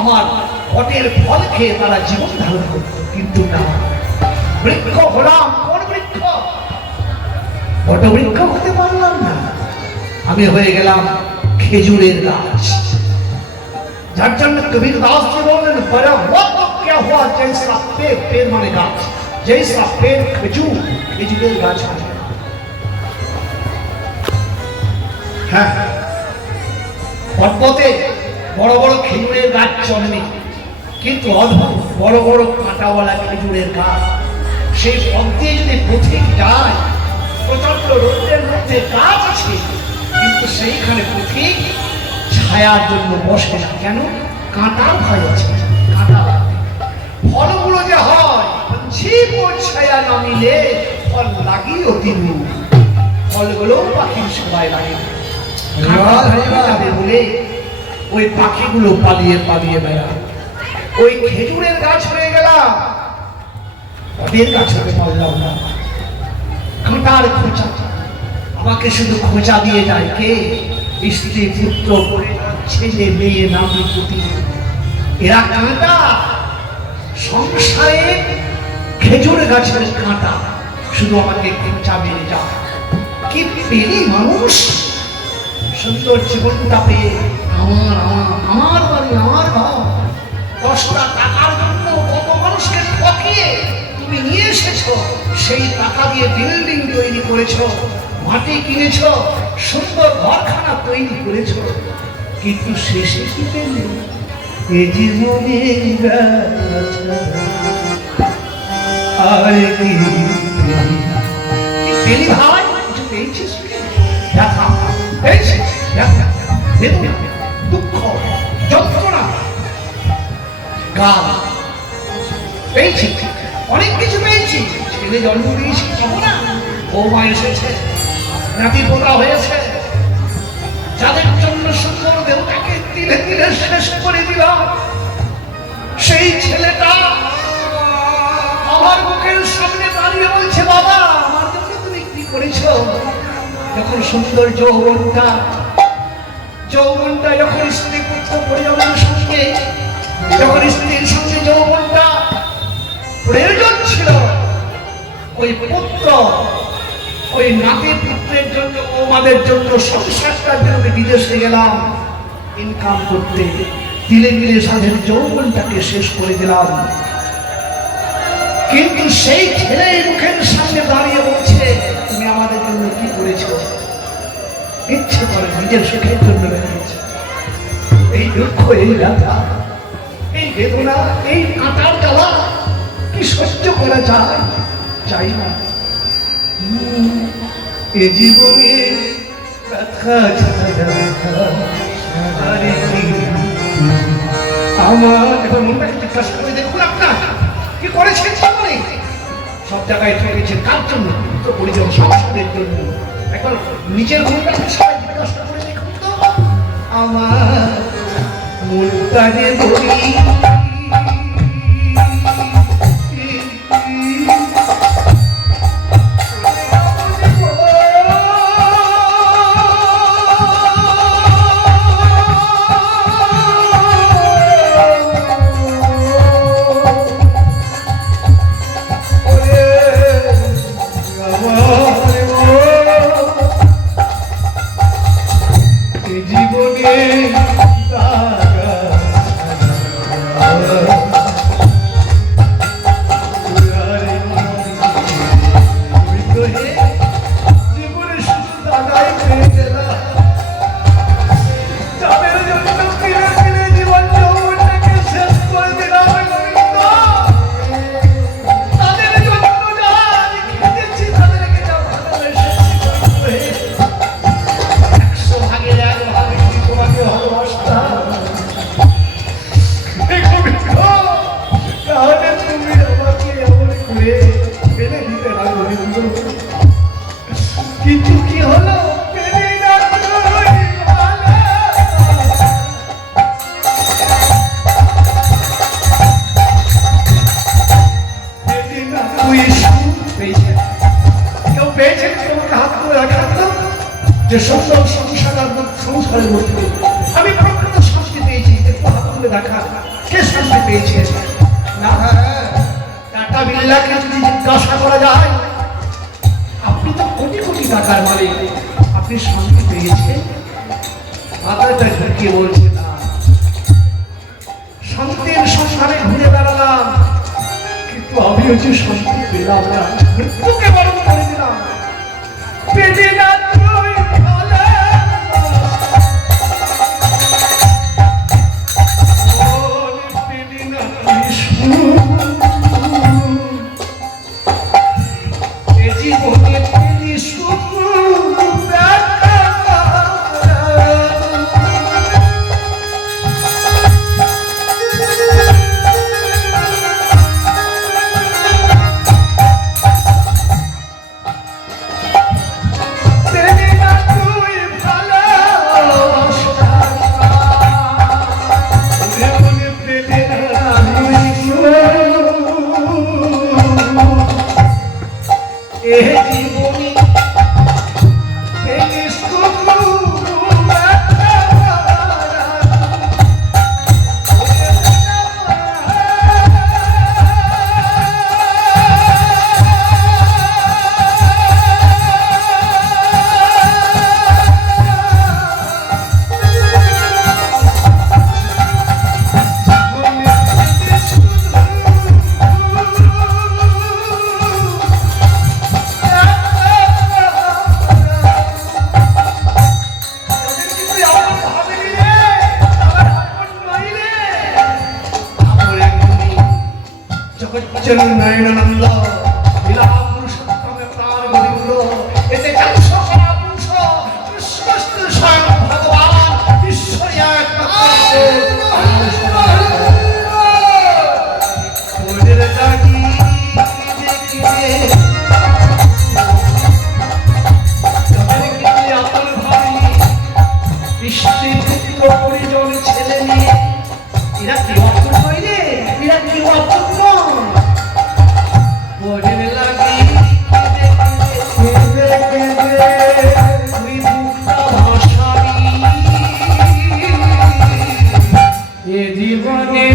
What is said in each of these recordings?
আমার বটের ফল খেয়ে তারা জীবন ধারণ করত। কিন্তু না, বৃক্ষ হলাম। কোন বৃক্ষ? বটবৃক্ষ হতে পারলাম না, আমি হয়ে গেলাম খেজুরের গাছ। যার জন্য কবির দাস जी বললেন, বড় वक्त क्या हुआ जैसा पेड़, पेड़ মানে গাছ, जैसा पेड़ খেজুর, খেজুরের গাছ হয়। হ্যাঁ, পর্বতে বড় বড় খেজুরের গাছ জন্মে, কিন্তু অদ্ভুত বড় বড় কাঁটাওয়ালা খেজুরের গাছ। সেই পথ দিয়ে যদি পথিক যায়, প্রচন্ড রোদের মধ্যে গাছ আছে, কিন্তু সেইখানে পথিক ছায়ার জন্য বসে না। কেন? কাঁটার ভয় আছে, কাঁটা লাগবে। ফলগুলো যে হয়, ছায়া না মিলে ফল লাগি অতি দূর, ফলগুলো পাখির সবাই লাগে বলে ওই পাখিগুলো পালিয়ে পালিয়ে বেড়ায়। ওই খেজুরের গাছ হয়ে গেলাম, ওদের গাছ হতে পারলাম না। কাঁটার খোঁচা, আমাকে শুধু খোঁচা দিয়ে যায় কে? স্ত্রী, পুত্র, ছেলে, মেয়ে, নাতি, পুতি, এরা কাঁটা। সংসারে খেজুর গাছের কাঁটা শুধু আমাকে খোঁচা মেরে যায়। কি পেলি মানুষ সুন্দর জীবনটা পেয়ে, আমার আমার আমার বাড়ি, আমার ঘর, 10টা টাকার জন্য কত মানুষকে ঠকিয়ে তুমি নিয়ে এসেছো। সেই টাকা দিয়ে বিল্ডিং তৈরি করেছো, মাটি কিনেছো, সুন্দর ঘরখানা তৈরি করেছো, কিন্তু শেষে কি পেলে? এ জীবনে আর কি পেলি ভাই? কিছু পেয়েছিস? ব্যথা পেয়েছিস? বেদনা, দুঃখ, যন্ত্রণা, গান পেয়েছি, অনেক কিছু পেয়েছি। ছেলে জন্ম দিয়েছি, তখন না বৌমা এসেছে, নাতি পোতা হয়েছে, যাদের জন্য সুন্দর দেহটাকে তিলে তিলে শেষ করে দিলাম। সেই ছেলেটা আমার মুখের সামনে দাঁড়িয়ে বলছে, বাবা আমার জন্য তুমি কি করেছো? যখন সুন্দর যৌবনটা যখন স্ত্রী পুত্র পরিবারের সঙ্গে, যখন স্ত্রীর সঙ্গে যৌবনটা প্রয়োজন ছিল, ওই পুত্র, ওই নাতি পুত্রের জন্য, আমাদের জন্য, সংসারটার জন্য বিদেশে গেলাম ইনকাম করতে। দিলে দিলে সাধের যৌবনটাকে শেষ করে দিলাম। কিন্তু সেই ছেলে মুখের সামনে দাঁড়িয়ে বলছে, তুমি আমাদের জন্য কি করেছো? ইচ্ছে করে নিজের সুখের জন্য বেরিয়েছে। এই দুঃখ, এই ব্যথা, এই বেদনা, এই কাঁটার জ্বালা কি সহ্য করা যায়? চাই না। এ জীবনে ব্যথা আমার এখন মনটাকে জিজ্ঞাসা করে দেখুন, আপনার কি করেছেন জীবনে? সব জায়গায় ঠকেছেন। কার জন্য? তো পরিজন, সংসারের জন্য। এখন নিজের মনটাকে সবাই জিজ্ঞাসা করে দেখুন তো। আমার মনটাকে বলি, কিন্তু কি হলো? কেউ পেয়েছেন তোমাকে হাত করে রাখার যে সুন্দর সংসারের মধ্যে আমি প্রকৃত শান্তি পেয়েছি, একটু হাত তুলে দেখা কে শান্তি পেয়েছে না? টাটা বিড়লাকে যদি জিজ্ঞাসা করা যায়, আপনি তো কোটি কোটি টাকার মালিক, আপনি শান্তি পেয়েছেন? মাথাটা ঢুকিয়ে বলছে না, শান্তির সন্ধানে ঘুরে বেড়ালাম, কিন্তু আমি হচ্ছে শান্তি পেলাম না, মৃত্যুকে বরণ করে দিলাম। পেলে না তুই ভালো, পেলে না তুই সুখ, এ জীবনে পেলি সুখ নয়নানন্দ লীলা পুরুষোত্তমে প্রাণ গরিব, এতে কাংস করা পুরুষ কৃষ্ণ স্বয়ং ভগবান ঈশ্বরী পরিজন ছেলে নিয়ে এরা কি অপূর্ণ রে, এরা কি অপূর্ণ জীবনে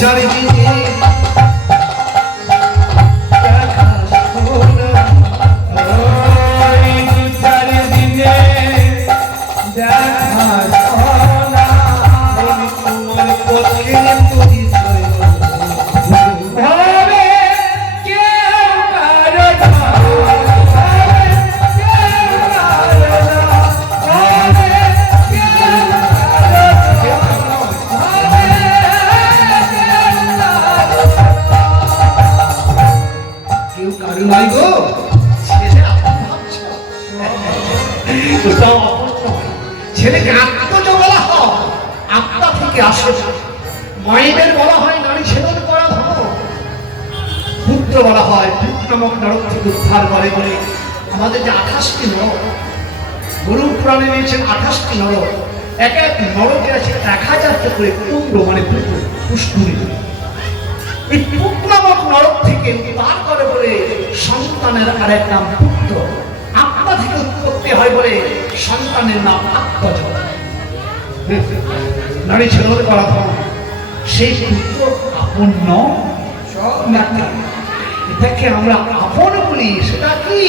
চারিদিকে কারু নয় গো, ছেলে আপন ভাবছ? ওটাও আপন নয়। ছেলেকে আত্মজ বলা হয়, আত্মা থেকে আসে। মায়েদের বলা হয় নারী ছেদন করা ধর্ম। পুত্র বলা হয় পুত্র নামক নরক থেকে উদ্ধার করে বলে আমাদের যে 28টি নরক, গুরু পুরাণে নিয়েছেন 28টি নরক। এক এক নরকে আছে 1000টা করে কুণ্ড, মানে পুষ্কুরি। এই পুত্র নামক নরক থেকে উদ্ধার করে বলে সন্তানের আরেক নাম পুত্র। আত্মা থেকে উৎপত্তি হয় বলে সন্তানের নাম আত্মজ। নারী ছেদন করা ধর্ম। সেই পুত্র আপন নয়, এটাকে আমরা আপন বলি। সেটা কি?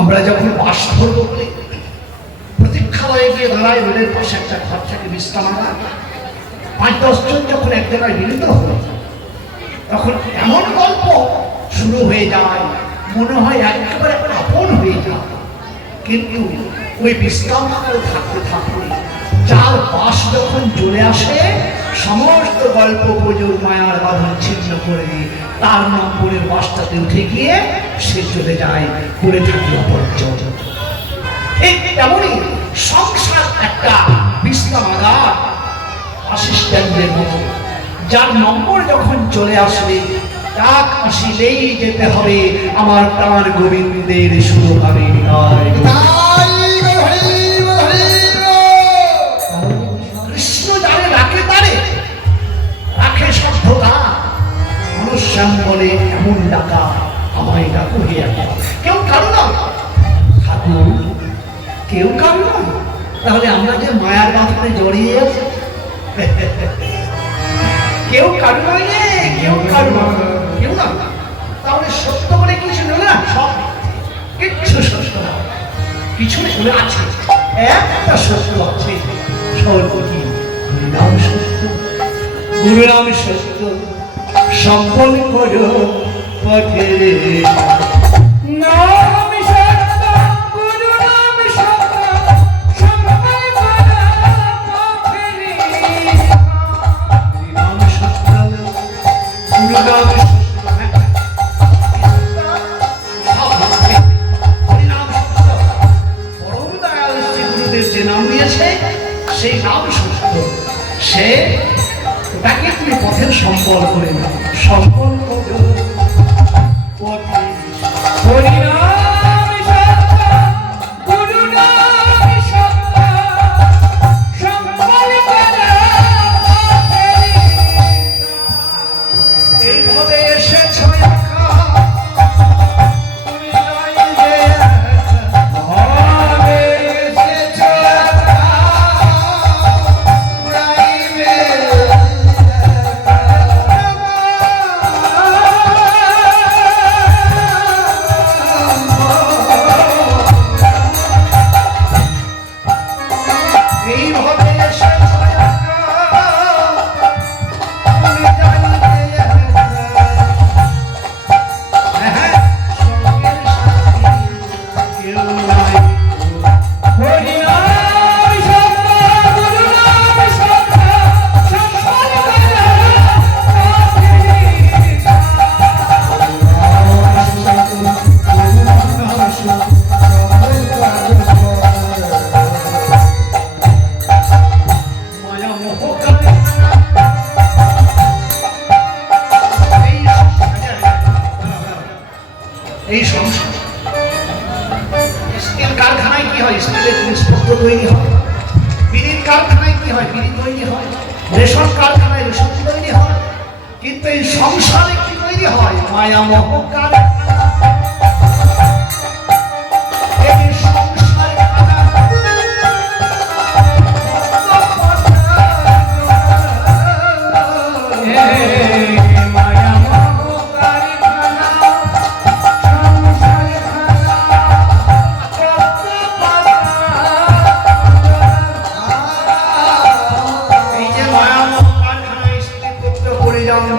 আমরা যখন বাস করবো বলে প্রতীক্ষালয়ে গিয়ে দাঁড়ায়, রোডের পাশে একটা ঘর থেকে বিশ্রাম, 5-10 জন যখন এক জায়গায় মিলিত হল, তখন এমন গল্প শুরু হয়ে যায়, মনে হয় একেবারে আপন হয়ে যায়। কিন্তু ওই বিশ্রাম থাকতে থাকতে চার পাশ যখন চলে আসে, সমস্ত গল্প গুজব মায়ার বাঁধন ছিন্ন করে তার নম্বরের বাসটাতে উঠে গিয়ে সে চলে যায়, করে থাকে অপরজন। ঠিক তেমনই সংসার একটা বিশ্রামাগার, অ্যাসিস্ট্যান্টের মতো, যার নম্বর যখন চলে আসবে ডাক আসিলেই যেতে হবে আমার প্রাণ গোবিন্দের সুরভাবে। কৃষ্ণ যারে রাখে তারে রাখে সভ্যতা। মনুষ্যাম বলে এমন ডাকা, আমায় ডাকু হে একবার। কেউ কারো না ঠাকুর, কেউ কারো না। তাহলে আমরা যে মায়ার বাঁধনে জড়িয়ে আছি, কেউ কারো নয় রে, কেউ কারো নয়, কেউ না। তাহলে সত্য বলে কিছু নেই না, সব কিচ্ছু সত্য না। কিছু চলে আছে, একটা সত্য আছে, সর্বটি হরিনাম সত্য, গুরুনাম সত্য। সম্বল করো পথে নাম সত্য, গুরুনাম সত্য, সম্বল করো পথে। হরিনাম সত্য, গুরুনাম সত্য, যে নাম দিয়েছে সেই নাম সত্য। সে তাকে তুমি পথের সম্বল করে নাও, সম্বল করো পথে। হরিনাম সত্য, গুরুনাম সত্য, সম্বল করো পথে। এইভাবে এসেছ এই সংসার। স্টিল কারখানায় কি হয়? স্টিলের জিনিসপত্র তৈরি হয়। বিড়ির কারখানায় কি হয়? বিড়ি তৈরি হয়। রেশন কারখানায় রেশন তৈরি হয়। কিন্তু এই সংসারে কি তৈরি হয়? মায়া মোহ কারখানা।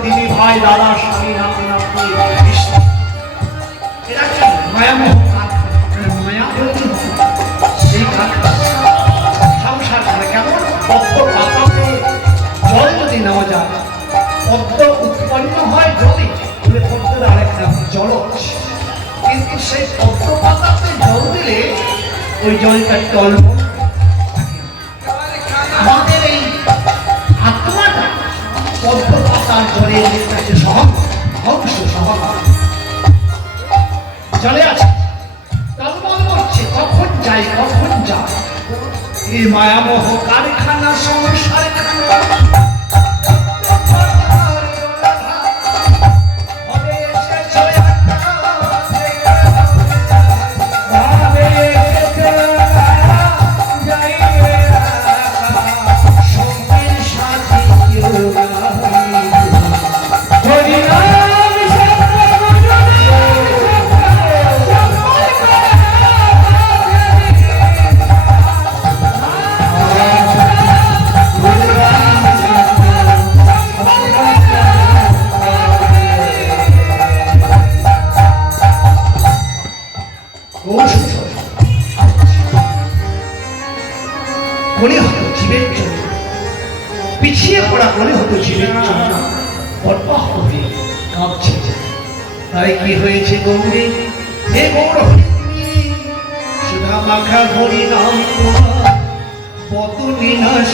দিদি ভাই দাদা স্বামী নাতি নাতনি, এরা কি মায়া মোহ কারখানা? মায়া জল আছে, কিন্তু সেই পদ্ম পাতাতে জল দিলে ওই জলটা টলমল। আমাদের এই আত্মাটা পদ্ম পাতার জলের কাছে সহন অংশ সহন জলে আছে, টলমল করছে, কখন যায় কখন যায়। এই মায়ামোহ কারখানা সংসার খানা বলে হতো জীবের জন্য, পিছিয়ে পড়া বলে হতো জীবের জন্য, বরবাহ হয়ে কাঁপছে। তাই কি হয়েছে গৌরী, হে গৌর সুধা মাখা হরি নাম বদনি নাশ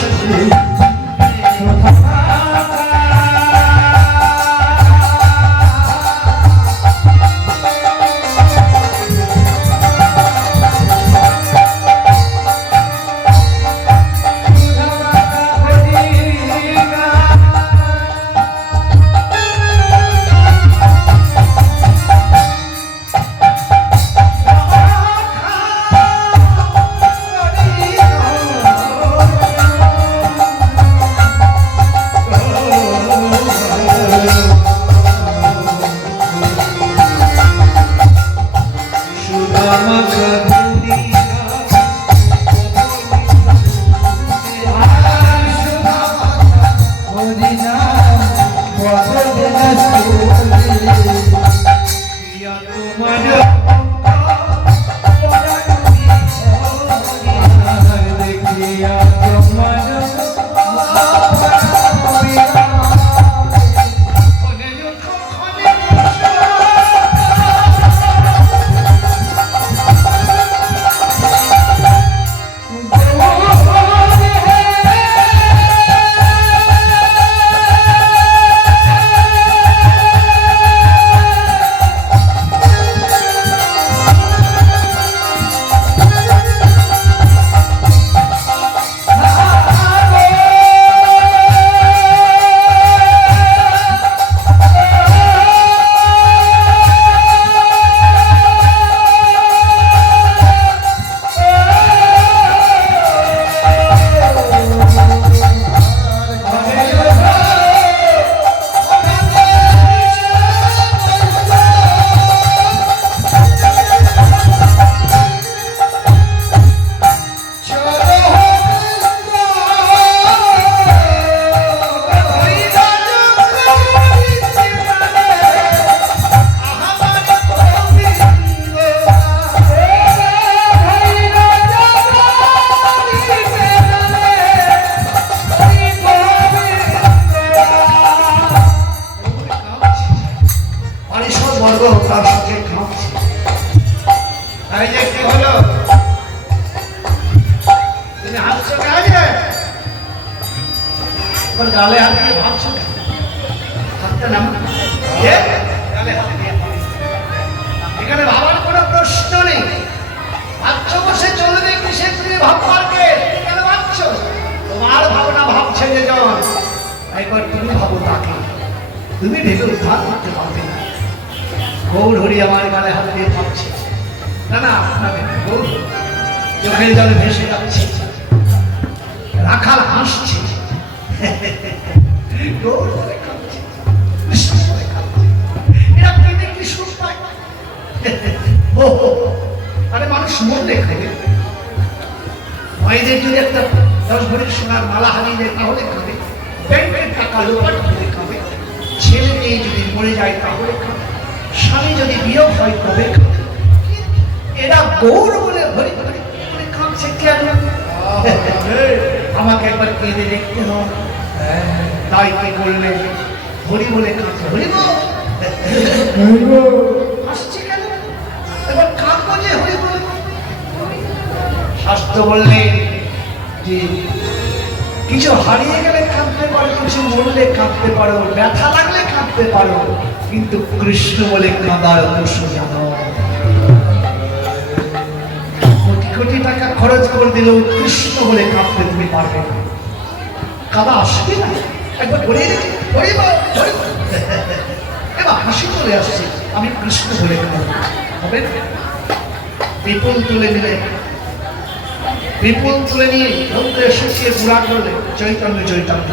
গালে হাত দিয়ে ভাবছো, হাতটা নাম এখানে ভাবার কোনো প্রশ্ন নেই। ভাবছো বসে চলবে কিসে, তুমি ভাববার কে? কেন ভাবছো? তোমার ভাবনা ভাবছে যে জন, একবার তুমি ভাবো তাকে, তুমি ভেবে উদ্ধার করতে পারবে না। গৌর হরি আমার গালে হাত দিয়ে ভাবছে, না না আপনাকে গৌর চোখের জলে ভেসে যাচ্ছে, রাখাল হাসছে, আরে মানুষ মরলে খাবে, মায়েদের যদি একটা 10 ভরির সোনার মালা হারিয়ে যায় তাহলে খাবে, ব্যাংকের টাকা লোপাট করে খাবে, ছেলে মেয়ে যদি মরে যায় তাহলে খাবে, স্বামী যদি বিয়োগ হয় তবে খাবে। এরা গৌর বলে হরি হরি বলে কাঁদছে কেন? আমাকে একবার কেঁদে দেখতে হবে। তাই কি করলে? হরি বলে কাঁদছে, হরি বল হাসছে কেন? এবার কাঁদবো যে হরি বলে। শাস্ত্র বললেন যে কিছু হারিয়ে গেলে কাঁদতে পারো, কিছু মরলে কাঁদতে পারো, ব্যথা লাগলে কাঁদতে পারো, কিন্তু কৃষ্ণ বলে কাঁদার অবশ্য জানো। কোটি কোটি টাকা খরচ করে দিলেও কৃষ্ণ বলে কাঁদতে তুমি পারবে না। কাদা আসবে না, একবার ধরে রেখে এবার হাসি চলে আসছে, আমি কৃষ্ণ বলে কাঁদবো। হবে বিপুল তুলে নিলে, বিপুল তুলে নিয়ে রৌদ্রে শুকিয়ে গুড়া করলে চৈতন্য চৈতন্য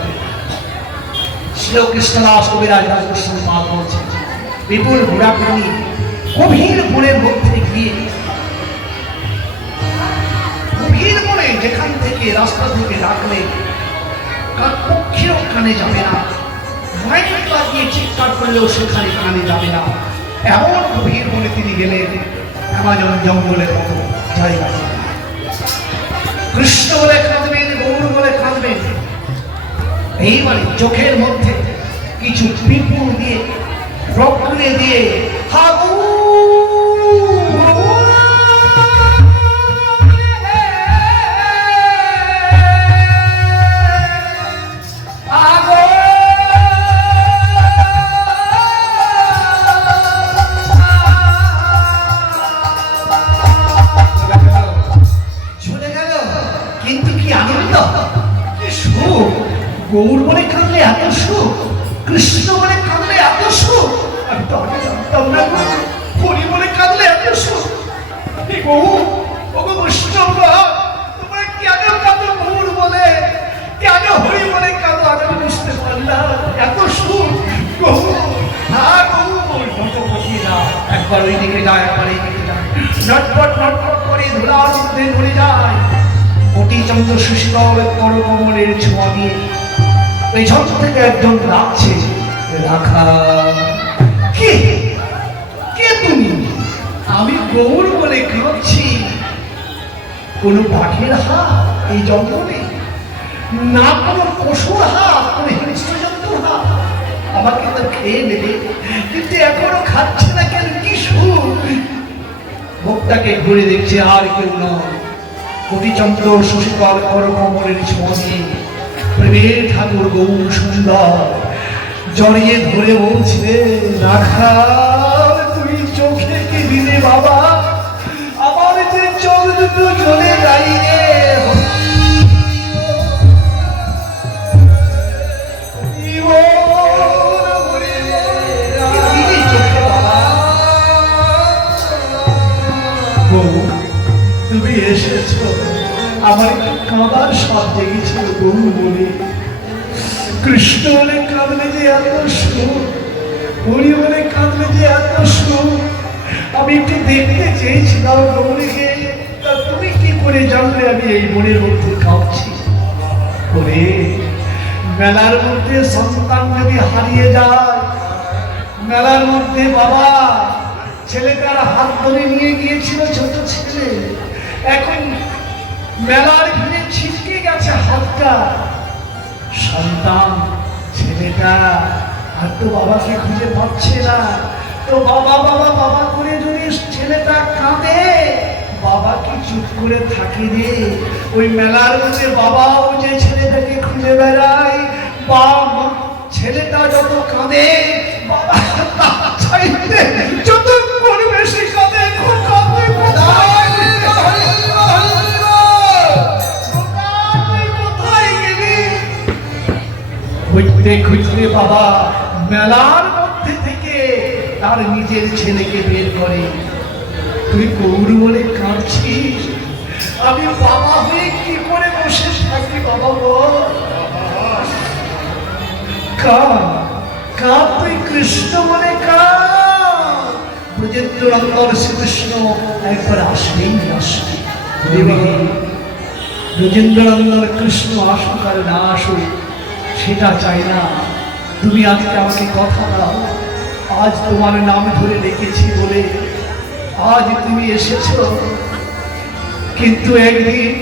শ্রীকৃষ্ণ দাস কবিরাজ রাজকৃষ্ণ পাল বলছেন, বিপুল গুড়া করে নিয়ে গভীর বনের মধ্যে গিয়ে, গভীর বনে যেখান থেকে রাস্তা থেকে ডাকলে কার পক্ষেও কানে যাবে না, মাইক লাগিয়ে চিৎকার করলেও সেখানে কানে যাবে না, এমন গভীর বনে তিনি গেলেন। অ্যামাজন জঙ্গলের মতো জায়গা। কৃষ্ণ বলে কাঁদবেন, গৌর বলে কাঁদবেন। এইবারে চোখের মধ্যে কিছু বিপুল দিয়ে রক্রে দিয়ে হাগু গৌর বলে কাঁদলে এত সুখ, কৃষ্ণ বলে কাঁদলে এত সুখ। আমি তো আগে জানতাম না হরি বলে কাঁদলে এত সুখ। তোমরা কেন কাঁদো গৌর বলে, কেন হরি বলে কাঁদো? আগে আমি বুঝতে পারলাম এত সুখ। একবার ওই দিকে যায়, একবার এই দিকে যায়, নটপট নটপট করে ধুলার মধ্যে ঘুরে যায়। কোটি চন্দ্র সুশীল বড় কমলের ছোঁয়া দিয়ে পেছন থেকে একজন ডাকছে, রাখা কে? কে তুমি? আমি গৌর বলে কাঁদছি। কোন বাঘের হাত এই জঙ্গলে, না কোনো পশুর হাত, কোন হিংস্র জন্তুর হাত। আমাকে তো খেয়ে নেবে, কিন্তু এখনো খাচ্ছে না কেন? কি সুখ! মুখটাকে ঘুরে দেখছে, আর কেউ নয়, কোটিচন্দ্র শশীপাল কর কমলের ছোঁয়া দিয়ে প্রেমের ঠাকুর গৌর সুন্দর জড়িয়ে ধরে বলছে, রাখা তুই চোখে কি দিলে বাবা, আমার যে চোখ দুটো জ্বলে যাই রে। তুমি এসেছ, আমার কাঁদার সব জেগেছিল গৌর বলে। কৃষ্ণ বলে কাঁদলে যে এত সুখ, হরি বলে কাঁদলে যে এত সুখ। আমি একটু দেখতে চেয়েছিলাম গৌরীকে, তা তুমি কি করে জানলে আমি এই মনের মধ্যে কাঁদছি? ওরে, মেলার মধ্যে সন্তান যদি হারিয়ে যায়, মেলার মধ্যে বাবা ছেলেটার হাত ধরে নিয়ে গিয়েছিল, ছোট ছেলে, এখন মেলার ভিড়ে ছিটকে গেছে হাতটা। সন্তান ছেলেটা আর তো বাবাকে খুঁজে পাচ্ছে না, তো বাবা বাবা বাবা করে যদি ছেলেটা কাঁদে, বাবা কি চুপ করে থাকে রে? ওই মেলার মধ্যে বাবাও যে ছেলেটাকে খুঁজে বেড়ায়, বাবা ছেলেটা যত কাঁদে, বাবা চাইতে যত করবে সে কাঁদে। খুঁজতে খুঁজতে বাবা মেলার মধ্যে থেকে তার নিজের ছেলেকে বের করে। তুই গৌর বলে কাঁদছিস, আমি বাবা হয়ে কি করে বসে থাকি? বাবা বল, কাঁদ কাঁদ, তুই কৃষ্ণ বলে কাঁদ। ব্রজেন্দ্র রঙ্গর শ্রীকৃষ্ণ একবার আসবেই আসবে। ব্রজেন্দ্র রঙ্গর কৃষ্ণ আসুক আর না আসুক সেটা চাই না। তুমি আজকে আমাকে কথা দাও, আজ তোমার নাম ধরে রেখেছি বলে আজ তুমি এসেছো। কিন্তু একদিন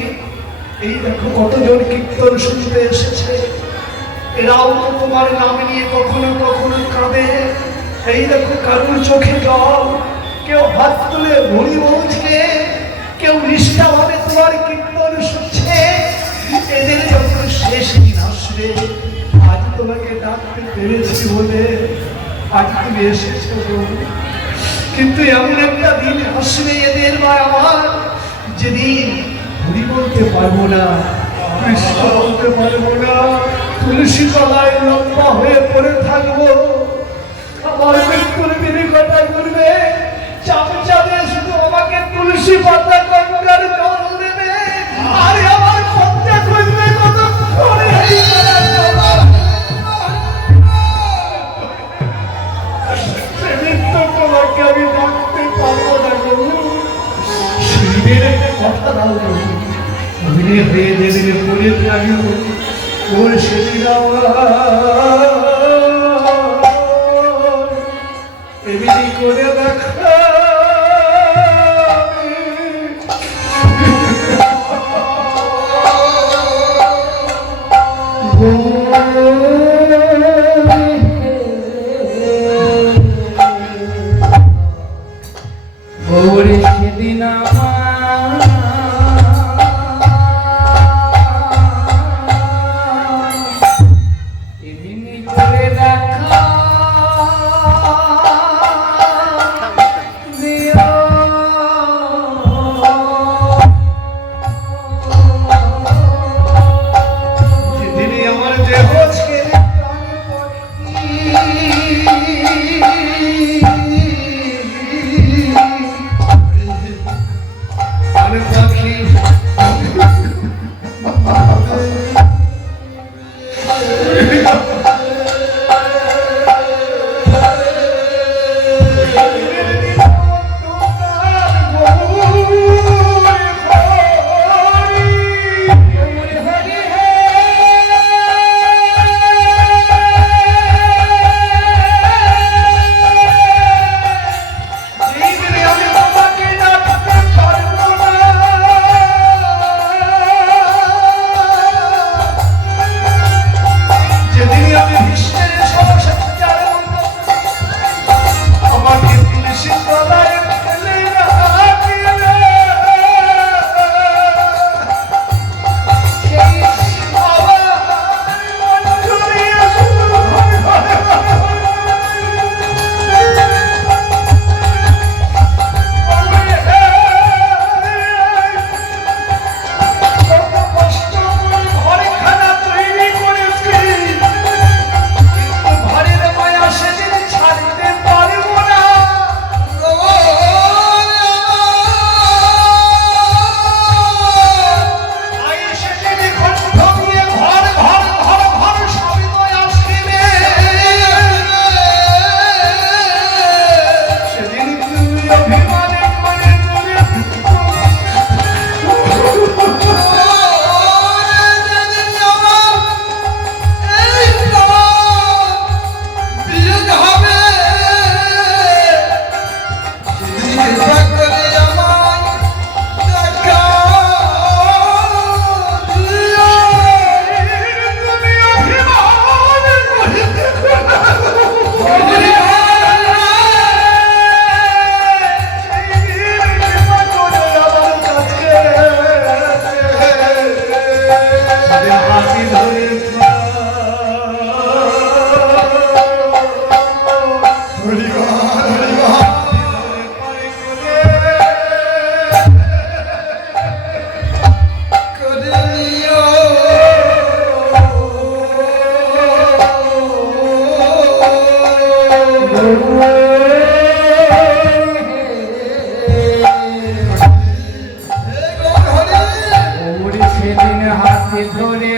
এই দেখো কতজন কীর্তন শুনতে এসেছে, এরাও তো তোমার নাম নিয়ে কখনো কখনো কাঁদে। এই দেখো কারুর চোখে জল, কেউ হাত তুলে হরি বলছে, কেউ নিষ্ঠাভাবে তোমার কীর্তন শুনছে। এদের যখন শেষ দিন আসবে, আজ তোমাকে ডাকতে পেরেছি বলে আজ তুমি এসেছো। কিন্তু এমন একটা দিন আসবে এদের বা আমার, যেদিন হরি বলতে পারবো না, কৃষ্ণ বলতে পারবো না, তুলসী তলায় লম্বা হয়ে পড়ে থাকবো। আমার মৃত্যুর দিনে কথা করবে, চামচাতে শুধু আমাকে তুলসী পাতা গঙ্গার জল দেবে, আর আমার পথটা করবে কত করে। সেদিন তো তোমাকে আমি ডাকতে পারবো না গো। সেদিনের একটা কথা দাও গো, মনে হয়ে যেদিন পড়ে থাকিব ওর সেদিন এমনি করে দেখা। গৌরী সেদিন এমনি করে দেখা দিও। যেদিনই আমার দেহ ছেড়ে প্রাণে পাখি গৌরী সেদিন হাতে ধরে